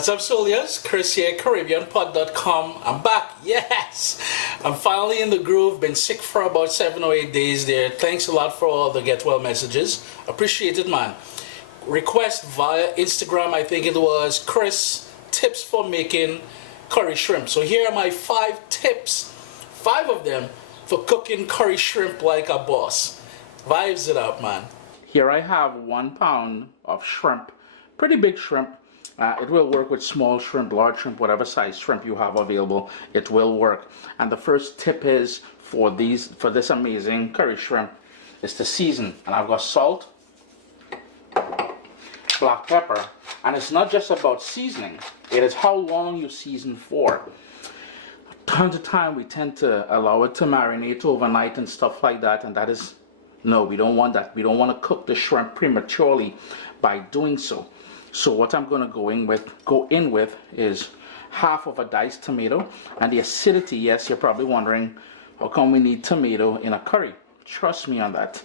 What's up, soldiers? Chris here, CaribbeanPod.com. I'm back. Yes! I'm finally in the groove. Been sick for about 7 or 8 days there. Thanks a lot for all the get well messages. Appreciate it, man. Request via Instagram, I think it was Chris, tips for making curry shrimp. So here are my 5 tips, 5 of them for cooking curry shrimp like a boss. Vibes it up, man. Here I have 1 pound of shrimp, pretty big shrimp. It will work with small shrimp, large shrimp, whatever size shrimp you have available, it will work. And the first tip is for this amazing curry shrimp is to season. And I've got salt, black pepper, and it's not just about seasoning, it is how long you season for. Tons of time we tend to allow it to marinate overnight and stuff like that, and that is, no, we don't want that. We don't want to cook the shrimp prematurely by doing so. So what I'm going to go in with is half of a diced tomato. And the acidity, yes, you're probably wondering, how come we need tomato in a curry? Trust me on that.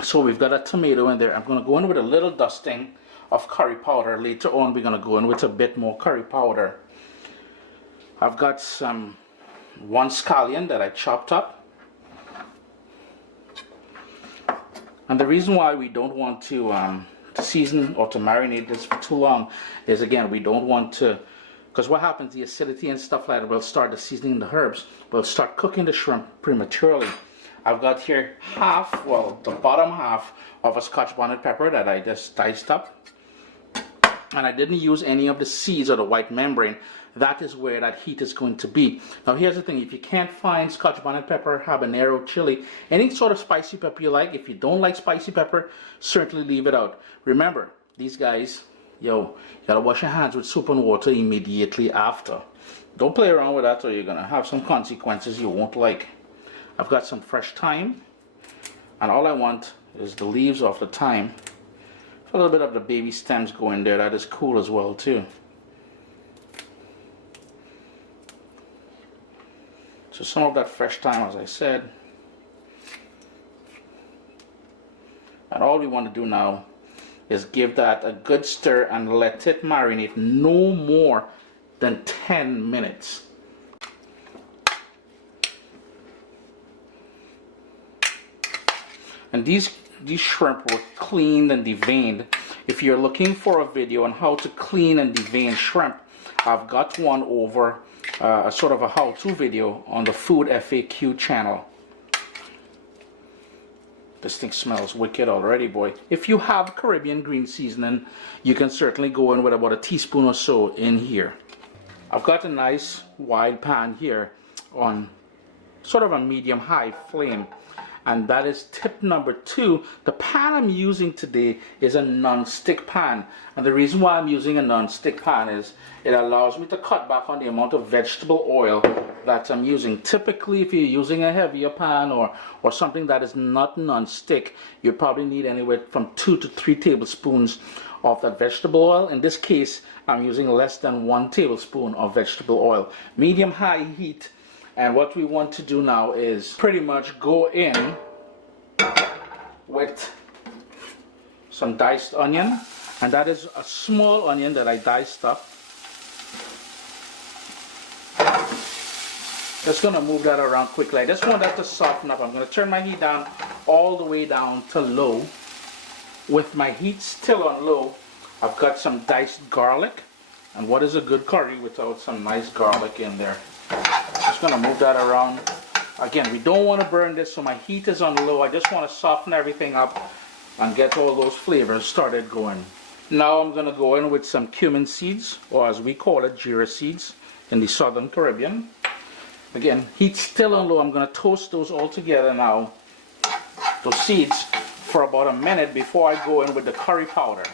So we've got a tomato in there. I'm going to go in with a little dusting of curry powder. Later on, we're going to go in with a bit more curry powder. I've got some 1 scallion that I chopped up. And the reason why we don't want to season or to marinate this for too long is, again, we don't want to, because what happens, the acidity and stuff like that will start the seasoning the herbs, will start cooking the shrimp prematurely. I've got here the bottom half of a Scotch bonnet pepper that I just diced up, and I didn't use any of the seeds or the white membrane. That is where that heat is going to be. Now here's the thing, if you can't find Scotch bonnet pepper, habanero, chili, any sort of spicy pepper you like, if you don't like spicy pepper, certainly leave it out. Remember, these guys, you gotta wash your hands with soap and water immediately after. Don't play around with that or you're gonna have some consequences you won't like. I've got some fresh thyme, and all I want is the leaves of the thyme. A little bit of the baby stems go in there, that is cool as well too. So some of that fresh thyme, as I said. And all we want to do now is give that a good stir and let it marinate no more than 10 minutes. And these shrimp were cleaned and deveined. If you're looking for a video on how to clean and devein shrimp, I've got one over a sort of a how-to video on the Food FAQ channel. This thing smells wicked already, boy. If you have Caribbean green seasoning, you can certainly go in with about a teaspoon or so in here. I've got a nice wide pan here on sort of a medium-high flame. And that is tip number 2. The pan I'm using today is a non-stick pan. And the reason why I'm using a non-stick pan is it allows me to cut back on the amount of vegetable oil that I'm using. Typically, if you're using a heavier pan or something that is not non-stick, you probably need anywhere from 2 to 3 tablespoons of that vegetable oil. In this case, I'm using less than 1 tablespoon of vegetable oil. Medium-high heat. And what we want to do now is pretty much go in with some diced onion. And that is a small onion that I diced up. Just going to move that around quickly. I just want that to soften up. I'm going to turn my heat down all the way down to low. With my heat still on low, I've got some diced garlic. And what is a good curry without some nice garlic in there? Just going to move that around. Again, we don't want to burn this, so my heat is on low. I just want to soften everything up and get all those flavors started going. Now I'm going to go in with some cumin seeds, or as we call it, jeera seeds in the Southern Caribbean. Again, heat still on low. I'm going to toast those all together now, those seeds, for about a minute before I go in with the curry powder.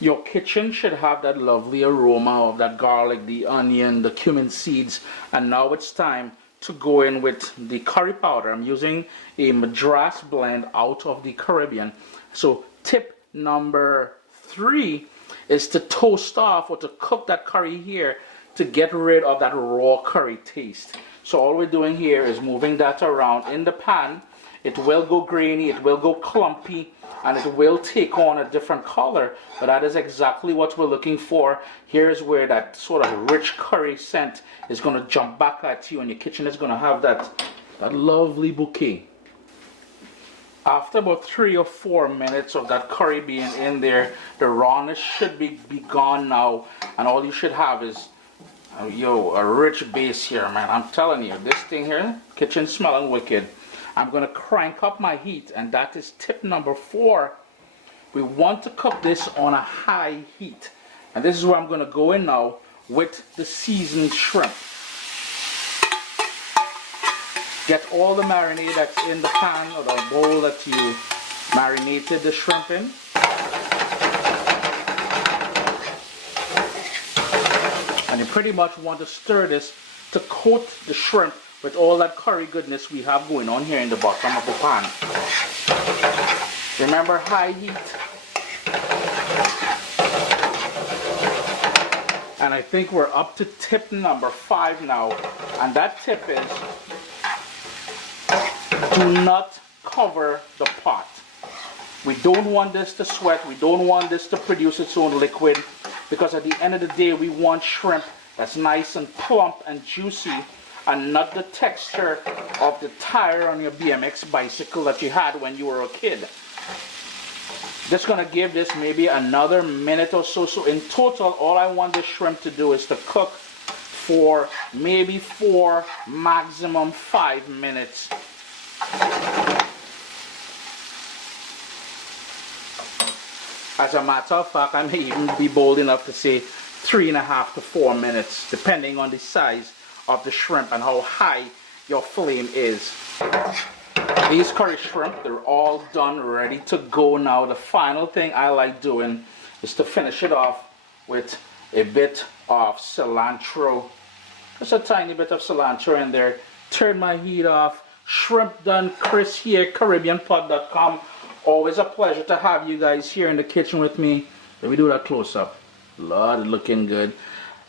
Your kitchen should have that lovely aroma of that garlic, the onion, the cumin seeds. And now it's time to go in with the curry powder. I'm using a Madras blend out of the Caribbean. So tip number 3 is to toast off or to cook that curry here to get rid of that raw curry taste. So all we're doing here is moving that around in the pan It will go grainy, it will go clumpy, and it will take on a different color, but that is exactly what we're looking for. Here's where that sort of rich curry scent is going to jump back at you, and your kitchen is going to have that lovely bouquet. After about 3 or 4 minutes of that curry being in there, the rawness should be gone now, and all you should have is a rich base here, man. I'm telling you, this thing here, kitchen smelling wicked. I'm going to crank up my heat, and that is tip number 4. We want to cook this on a high heat, and this is where I'm going to go in now with the seasoned shrimp. Get all the marinade that's in the pan or the bowl that you marinated the shrimp in. And you pretty much want to stir this to coat the shrimp with all that curry goodness we have going on here in the bottom of the pan. Remember, high heat. And I think we're up to tip number 5 now. And that tip is, do not cover the pot. We don't want this to sweat. We don't want this to produce its own liquid, because at the end of the day, we want shrimp that's nice and plump and juicy, and not the texture of the tire on your BMX bicycle that you had when you were a kid. Just gonna give this maybe another minute or so. So in total, all I want this shrimp to do is to cook for maybe 4, maximum 5 minutes. As a matter of fact, I may even be bold enough to say 3.5 to 4 minutes, depending on the size of the shrimp and how high your flame is. These curry shrimp, they're all done, ready to go now. The final thing I like doing is to finish it off with a bit of cilantro. Just a tiny bit of cilantro in there. Turn my heat off. Shrimp done. Chris here, CaribbeanPod.com. Always a pleasure to have you guys here in the kitchen with me. Let me do that close up. Lord, looking good.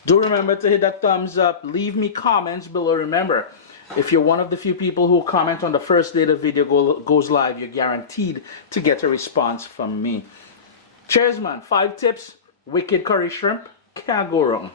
Do remember to hit that thumbs up. Leave me comments below. Remember, if you're one of the few people who comment on the first day the video goes live, you're guaranteed to get a response from me. Cheers, man. 5 tips. Wicked curry shrimp. Can't go wrong.